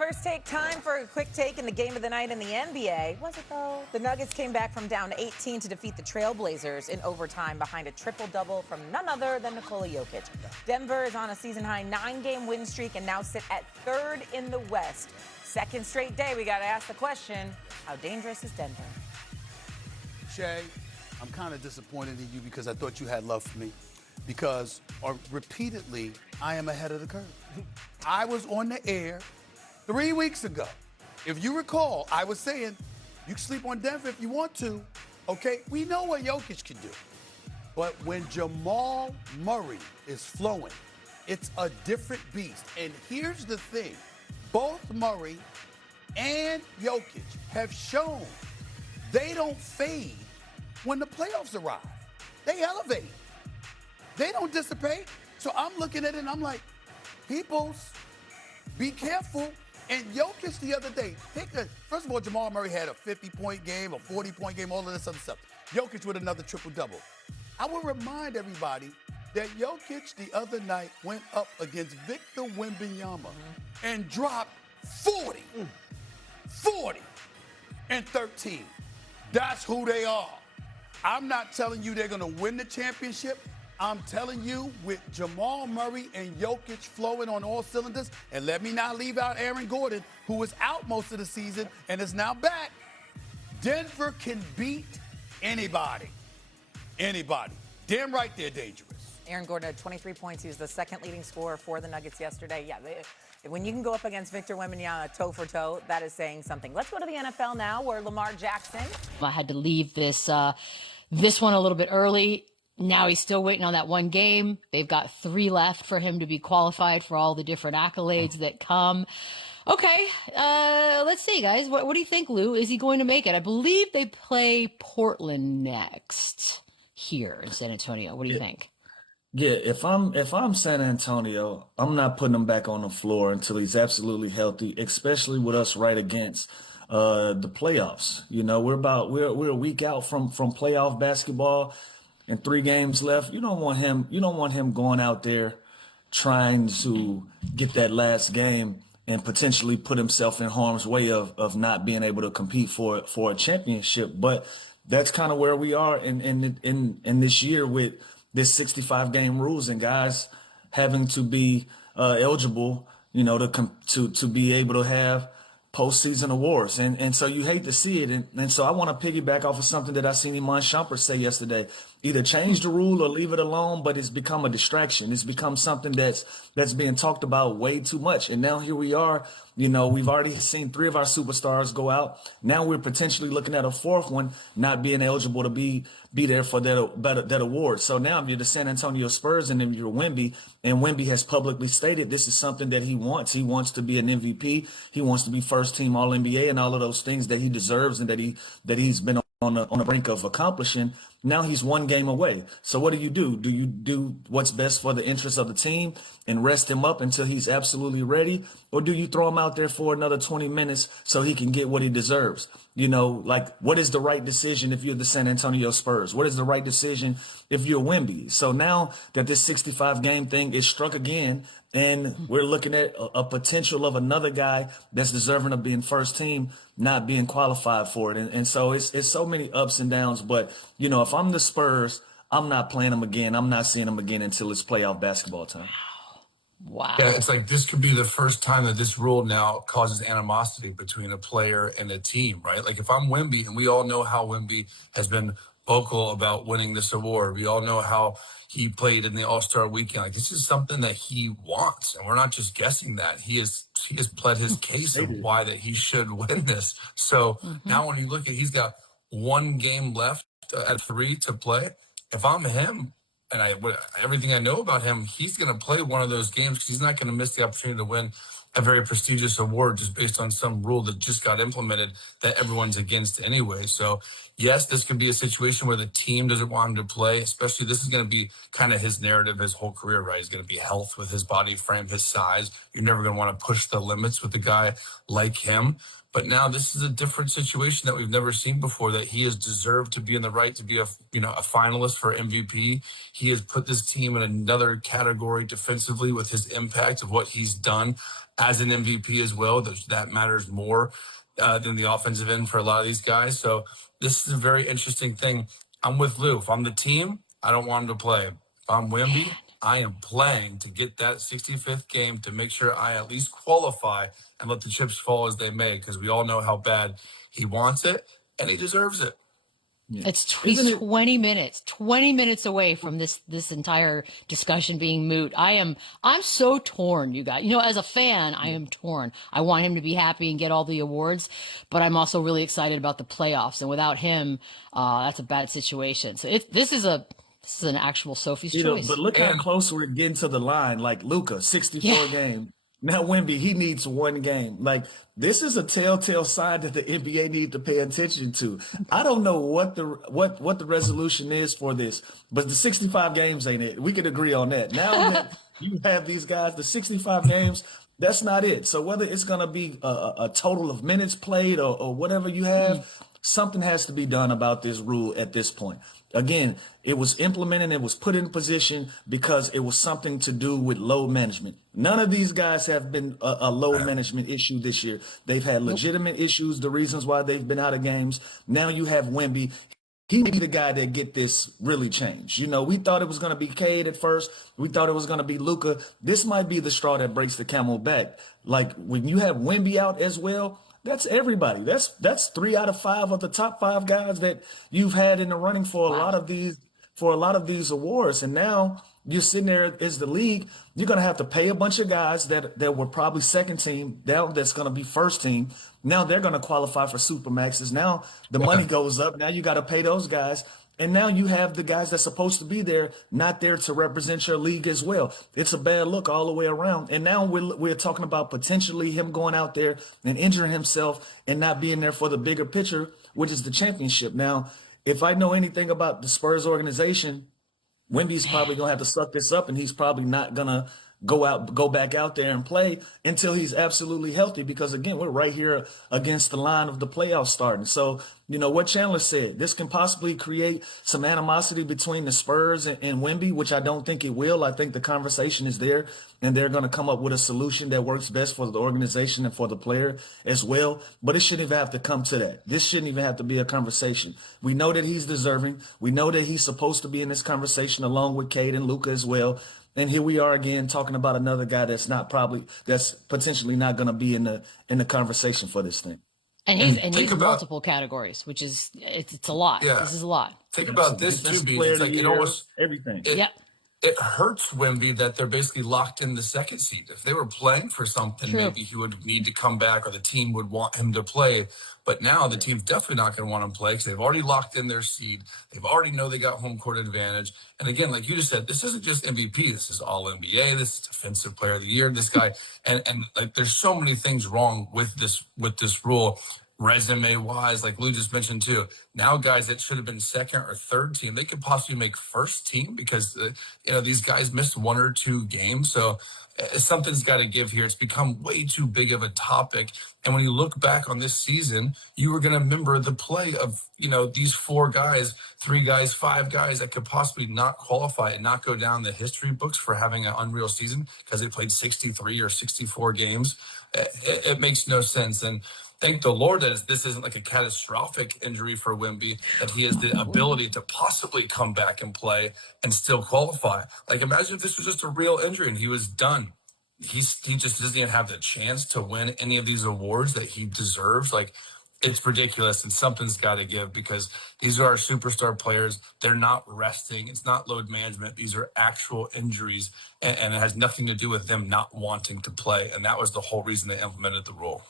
First take time for a quick take in the game of the night in the NBA. Was it though? The Nuggets came back from down 18 to defeat the Trailblazers in overtime behind a triple-double from none other than Nikola Jokic. Denver is on a season-high 9-game win streak and now sit at third in the West. Second straight day, we got to ask the question, how dangerous is Denver? Shay, I'm kind of disappointed in you because I thought you had love for me. Because repeatedly, I am ahead of the curve. I was on the air 3 weeks ago. If you recall, I was saying, you can sleep on Denver if you want to. Okay, we know what Jokic can do. But when Jamal Murray is flowing, it's a different beast. And here's the thing. Both Murray and Jokic have shown they don't fade when the playoffs arrive. They elevate. They don't dissipate. So I'm looking at it and I'm like, peoples, be careful. And Jokic the other day, first of all, Jamal Murray had a 50-point game, a 40-point game, all of this other stuff. Jokic with another triple-double. I will remind everybody that Jokic the other night went up against Victor Wembanyama and dropped 40 and 13. That's who they are. I'm not telling you they're going to win the championship. I'm telling you, with Jamal Murray and Jokic flowing on all cylinders, and let me not leave out Aaron Gordon, who was out most of the season and is now back, Denver can beat anybody. Anybody. Damn right they're dangerous. Aaron Gordon had 23 points. He was the second leading scorer for the Nuggets yesterday. Yeah, when you can go up against Victor Wembanyama toe for toe, that is saying something. Let's go to the NFL now, where Lamar Jackson. I had to leave this one a little bit early. Now he's still waiting on that one game. They've got 3 left for him to be qualified for all the different accolades that come. Okay, let's see, guys. What do you think, Lou? Is he going to make it? I believe they play Portland next here in San Antonio. What do you think? Yeah, if I'm San Antonio, I'm not putting him back on the floor until he's absolutely healthy, especially with us right against the playoffs. You know, we're a week out from playoff basketball. And 3 games left. You don't want him going out there trying to get that last game and potentially put himself in harm's way of not being able to compete for a championship. But that's kind of where we are in this year with this 65 game rules and guys having to be eligible, you know, to be able to have postseason awards. And so you hate to see it. And so I want to piggyback off of something that I seen Iman Shumpert say yesterday. Either change the rule or leave it alone, but it's become a distraction. It's become something that's being talked about way too much. And now here we are, you know, we've already seen 3 of our superstars go out. Now we're potentially looking at a 4th one not being eligible to be there for that award. So now if you're the San Antonio Spurs and then you're Wemby, and Wemby has publicly stated this is something that he wants. He wants to be an MVP. He wants to be first team All-NBA and all of those things that he deserves and that he's been on the brink of accomplishing. Now he's 1 game away. So what do? Do you do what's best for the interest of the team and rest him up until he's absolutely ready? Or do you throw him out there for another 20 minutes so he can get what he deserves? You know, like, what is the right decision if you're the San Antonio Spurs? What is the right decision if you're Wemby? So now that this 65 game thing is struck again, and we're looking at a potential of another guy that's deserving of being first team not being qualified for it. And so it's so many ups and downs. But, you know, if I'm the Spurs, I'm not playing them again. I'm not seeing them again until it's playoff basketball time. Wow. Yeah, it's like this could be the first time that this rule now causes animosity between a player and a team, right? Like if I'm Wemby, and we all know how Wemby has been vocal about winning this award. We all know how he played in the All-Star weekend. Like this is something that he wants, and we're not just guessing that. He has pled his case of why that he should win this. So now when you look at, he's got 1 game left at 3 to play. If I'm him, and everything I know about him, he's going to play one of those games. He's not going to miss the opportunity to win a very prestigious award just based on some rule that just got implemented that everyone's against anyway. So, yes, this could be a situation where the team doesn't want him to play, especially this is going to be kind of his narrative his whole career, right? He's going to be health with his body frame, his size. You're never going to want to push the limits with a guy like him. But now this is a different situation that we've never seen before, that he has deserved to be in the right to be a finalist for MVP. He has put this team in another category defensively with his impact of what he's done as an MVP as well. That matters more than the offensive end for a lot of these guys. So this is a very interesting thing. I'm with Lou. If I'm the team, I don't want him to play. If I'm Wemby, I am playing to get that 65th game to make sure I at least qualify and let the chips fall as they may, because we all know how bad he wants it and he deserves it. Yeah. He's 20 minutes away from this entire discussion being moot. I'm so torn, you guys. As a fan, I am torn. I want him to be happy and get all the awards, but I'm also really excited about the playoffs. And without him, that's a bad situation. So this is an actual Sophie's choice. But look how close we're getting to the line. Like Luka, 64 games. Now Wemby, he needs one game. Like, this is a telltale sign that the NBA need to pay attention to. I don't know what the resolution is for this, but the 65 games ain't it. We could agree on that. Now that you have these guys, the 65 games, that's not it. So whether it's going to be a total of minutes played or whatever you have, something has to be done about this rule at this point. Again, it was implemented, it was put in position because it was something to do with load management. None of these guys have been a load management issue this year. They've had legitimate issues, the reasons why they've been out of games. Now you have Wemby. He may be the guy that get this really changed. We thought it was going to be Cade at first. We thought it was going to be Luka. This might be the straw that breaks the camel back. Like, when you have Wemby out as well, that's everybody. That's 3 out of 5 of the top 5 guys that you've had in the running for a lot of these awards. And now you're sitting there as the league. You're going to have to pay a bunch of guys that were probably second team. Now that's going to be first team. Now they're going to qualify for Supermaxes. Now the money goes up. Now you got to pay those guys. And now you have the guys that's supposed to be there, not there to represent your league as well. It's a bad look all the way around. And now we're talking about potentially him going out there and injuring himself and not being there for the bigger picture, which is the championship. Now, if I know anything about the Spurs organization, Wemby's probably going to have to suck this up, and he's probably not going to go back out there and play until he's absolutely healthy, because again, we're right here against the line of the playoffs starting. So, what Chandler said, this can possibly create some animosity between the Spurs and Wemby, which I don't think it will. I think the conversation is there, and they're going to come up with a solution that works best for the organization and for the player as well. But it shouldn't even have to come to that. This shouldn't even have to be a conversation. We know that he's deserving. We know that he's supposed to be in this conversation along with Cade and Luka as well. And here we are again talking about another guy that's potentially not going to be in the conversation for this thing. And he's multiple categories, which is it's a lot. Yeah. This is a lot. Think about this too, B. It's like everything. It hurts Wemby that they're basically locked in the second seed. If they were playing for something, maybe he would need to come back, or the team would want him to play. But now the team's definitely not going to want him to play because they've already locked in their seed. They've already know they got home court advantage. And again, like you just said, this isn't just MVP. This is all NBA. This is Defensive Player of the Year. This guy, and like there's so many things wrong with this rule. Resume wise, like Lou just mentioned too, now guys that should have been second or third team, they could possibly make first team because these guys missed 1 or 2 games. So something's got to give here. It's become way too big of a topic. And when you look back on this season, you were going to remember the play of these 4 guys, 3 guys, 5 guys that could possibly not qualify and not go down the history books for having an unreal season because they played 63 or 64 games. It makes no sense. And thank the Lord that this isn't like a catastrophic injury for Wemby, that he has the ability to possibly come back and play and still qualify. Like, imagine if this was just a real injury and he was done. He just doesn't even have the chance to win any of these awards that he deserves. Like, it's ridiculous, and something's got to give because these are our superstar players. They're not resting. It's not load management. These are actual injuries, and it has nothing to do with them not wanting to play. And that was the whole reason they implemented the rule.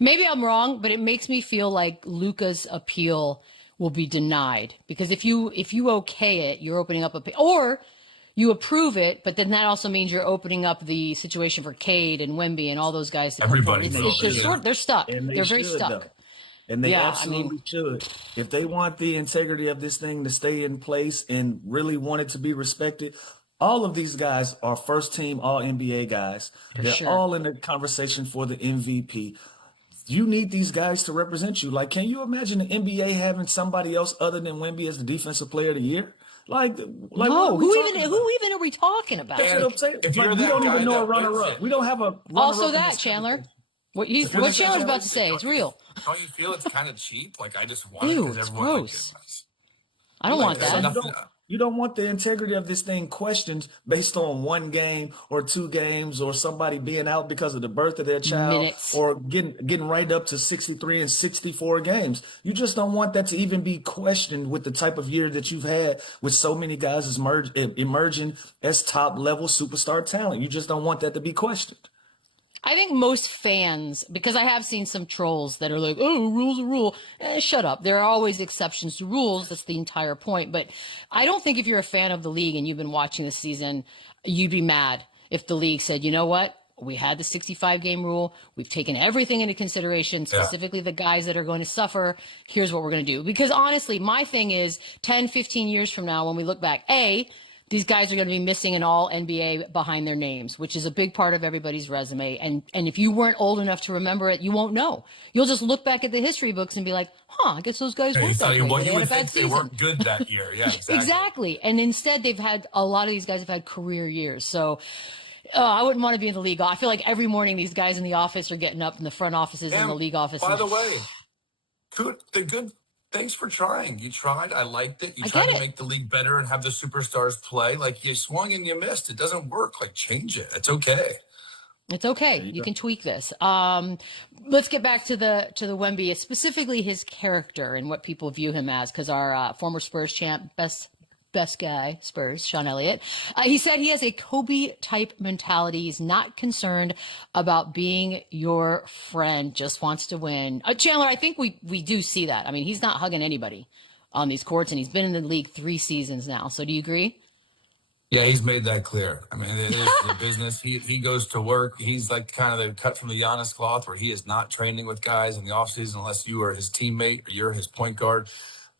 Maybe I'm wrong, but it makes me feel like Luka's appeal will be denied, because if you okay it, you're opening up or you approve it, but then that also means you're opening up the situation for Cade and Wemby and all those guys. Everybody, they're stuck. They're very stuck. Though. And they absolutely should. If they want the integrity of this thing to stay in place and really want it to be respected, all of these guys are first team All NBA guys. They're all in the conversation for the MVP. You need these guys to represent you. Like, can you imagine the NBA having somebody else other than Wemby as the Defensive Player of the Year? Like what are No, we talking about? who even are we talking about? That's what I'm saying. If Like you're we that don't guy even know a that wins runner-up. it, We don't have a Also runner-up in that, this Chandler. conversation. What if you're what the guy Chandler's that about to wins it, say is real. don't you feel it's kind of cheap? Like I just won it Ew, because it's everyone like gross. it. I don't want Like So that. nothing. you don't want the integrity of this thing questioned based on one game or two games or somebody being out because of the birth of their child Minutes. or getting right up to 63 and 64 games. You just don't want that to even be questioned with the type of year that you've had with so many guys emerging as top level superstar talent. You just don't want that to be questioned. I think most fans, because I have seen some trolls that are like, oh, rule's a rule. Shut up. There are always exceptions to rules. That's the entire point. But I don't think if you're a fan of the league and you've been watching this season, you'd be mad if the league said, you know what? We had the 65 game rule. We've taken everything into consideration, specifically the guys that are going to suffer. Here's what we're going to do. Because honestly, my thing is 10, 15 years from now, when we look back, these guys are going to be missing an all NBA behind their names, which is a big part of everybody's resume. And if you weren't old enough to remember it, you won't know. You'll just look back at the history books and be like, I guess those guys weren't that great. Well, They you had a would bad think they season. weren't good that year. Yeah, exactly. Exactly. And instead, a lot of these guys have had career years. So I wouldn't want to be in the league. I feel like every morning these guys in the office are getting up in the front offices and the league office. By the way, thanks for trying. You tried. I liked it. You tried to make the league better and have the superstars play. Like you swung and you missed. It doesn't work. Like change it. It's okay. It's okay. You can tweak this. Let's get back to the Wemby, specifically his character and what people view him as. Because our former Spurs champ, best guy, Spurs, Sean Elliott. He said he has a Kobe type mentality. He's not concerned about being your friend, just wants to win. Chandler, I think we do see that. I mean, he's not hugging anybody on these courts, and he's been in the league 3 seasons now. So do you agree? Yeah, he's made that clear. I mean, it is the business. He goes to work. He's like kind of the cut from the Giannis cloth where he is not training with guys in the offseason unless you are his teammate or you're his point guard.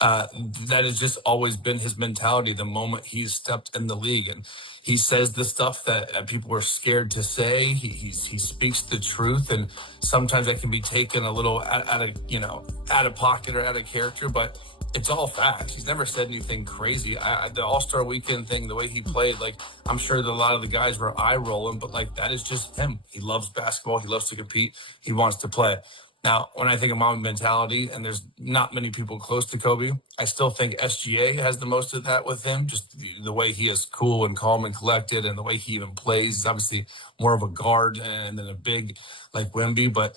That has just always been his mentality the moment he's stepped in the league. And he says the stuff that people are scared to say. He speaks the truth. And sometimes that can be taken a little out of pocket or out of character, but it's all facts. He's never said anything crazy. The All-Star Weekend thing, the way he played, like, I'm sure that a lot of the guys were eye-rolling, but, like, that is just him. He loves basketball. He loves to compete. He wants to play. Now, when I think of Mamba mentality, and there's not many people close to Kobe, I still think SGA has the most of that with him, just the way he is cool and calm and collected and the way he even plays. He's obviously more of a guard and then a big like Wemby, but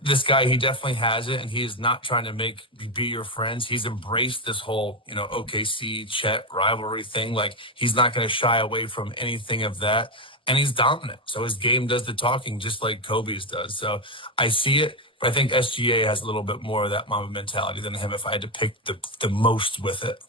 this guy, he definitely has it, and he is not trying to be your friends. He's embraced this whole, OKC Chet rivalry thing. Like, he's not going to shy away from anything of that, and he's dominant. So his game does the talking, just like Kobe's does. So I see it, but I think SGA has a little bit more of that Mamba mentality than him. If I had to pick the most with it.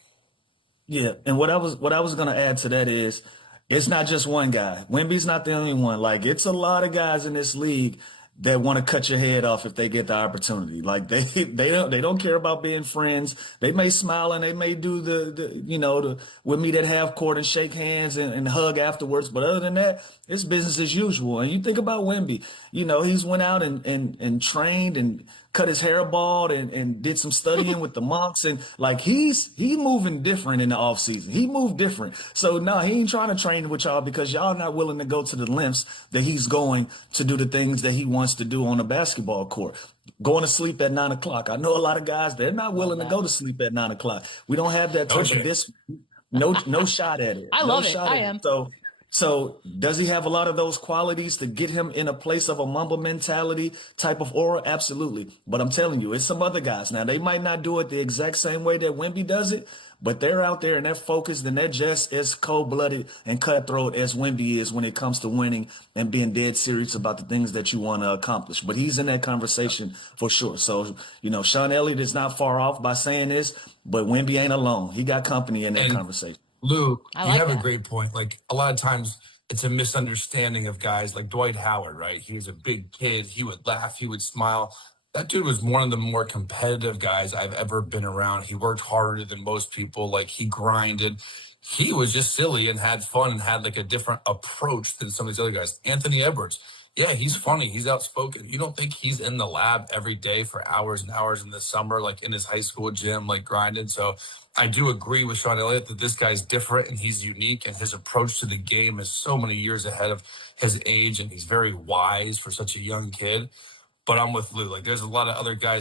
Yeah, and what I was going to add to that is, it's not just one guy. Wemby's not the only one. Like, it's a lot of guys in this league that want to cut your head off if they get the opportunity. Like they don't care about being friends. They may smile and they may do the with me at half court and shake hands and hug afterwards. But other than that, it's business as usual. And you think about Wemby, he's went out and trained and cut his hair bald and did some studying with the monks. And like, he moving different in the off season. He moved different. So no, he ain't trying to train with y'all because y'all not willing to go to the lengths that he's going to do the things that he wants to do on a basketball court. Going to sleep at 9 o'clock. I know a lot of guys, they're not willing to go to sleep at 9 o'clock. We don't have that type of this. No shot at it. I love it. I am. So does he have a lot of those qualities to get him in a place of a Mamba mentality type of aura? Absolutely. But I'm telling you, it's some other guys. Now, they might not do it the exact same way that Wemby does it, but they're out there and they're focused and they're just as cold-blooded and cutthroat as Wemby is when it comes to winning and being dead serious about the things that you want to accomplish. But he's in that conversation for sure. So, Sean Elliott is not far off by saying this, but Wemby ain't alone. He got company in that conversation. Lou, like you have that. a great point. Like, a lot of times it's a misunderstanding of guys like Dwight Howard, right? He was a big kid. He would laugh. He would smile. That dude was one of the more competitive guys I've ever been around. He worked harder than most people. Like, he grinded. He was just silly and had fun and had like a different approach than some of these other guys. Anthony Edwards, Yeah, he's funny. He's outspoken. You don't think he's in the lab every day for hours and hours in the summer, like in his high school gym, like grinding. So I do agree with Sean Elliott that this guy's different and he's unique, and his approach to the game is so many years ahead of his age, and he's very wise for such a young kid. But I'm with Lou. Like, there's a lot of other guys